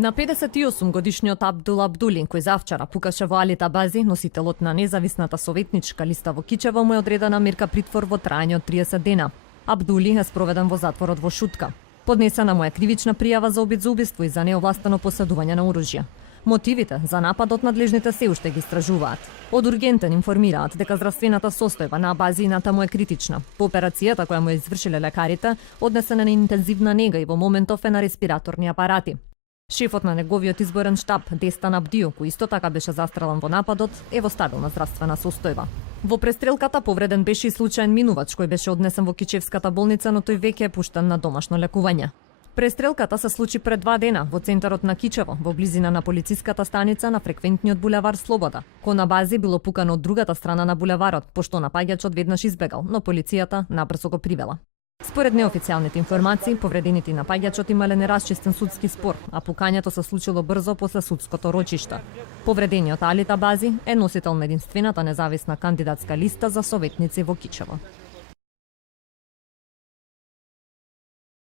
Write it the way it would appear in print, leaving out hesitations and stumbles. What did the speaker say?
На 58 годишниот Абдул Абдули, кој завчера пукаше во Али Табази, носителот на независната советничка листа во Кичево, му е одредена мерка притвор во траење од 30 дена. Абдули е спроведен во затворот во Шутка. Поднесена му е кривична пријава за обид за убиство и за неовластено поседување на оружје. Мотивите за нападот надлежните се уште ги истражуваат. Од Ургентен информираат дека здравствената состојба на Абазината му е критична. По операцијата која му извршиле лекарите, однесена на интензивна нега и во моментов е на респираторни апарати. Шефот на неговиот изборен штаб, Дестан Абдио, кој исто така беше застрелан во нападот, е во стабилна здравствена состојба. Во престрелката повреден беше и случаен минувач кој беше однесен во Кичевската болница, но тој веќе е пуштен на домашно лекување. Престрелката се случи пред 2 дена во центарот на Кичево, во близина на полициската станица на фреквентниот булевар Слобода. Кон Абази било пукано од другата страна на булеварот, пошто напаѓачот веднаш избегал, но полицијата набрзо го привела. Според неофицијалните информации, повредените напаѓачот имале нерасчистен судски спор, а пукањето се случило брзо после судското рочиште. Повредениот Али Табази е носител на единствената независна кандидатска листа за советници во Кичево.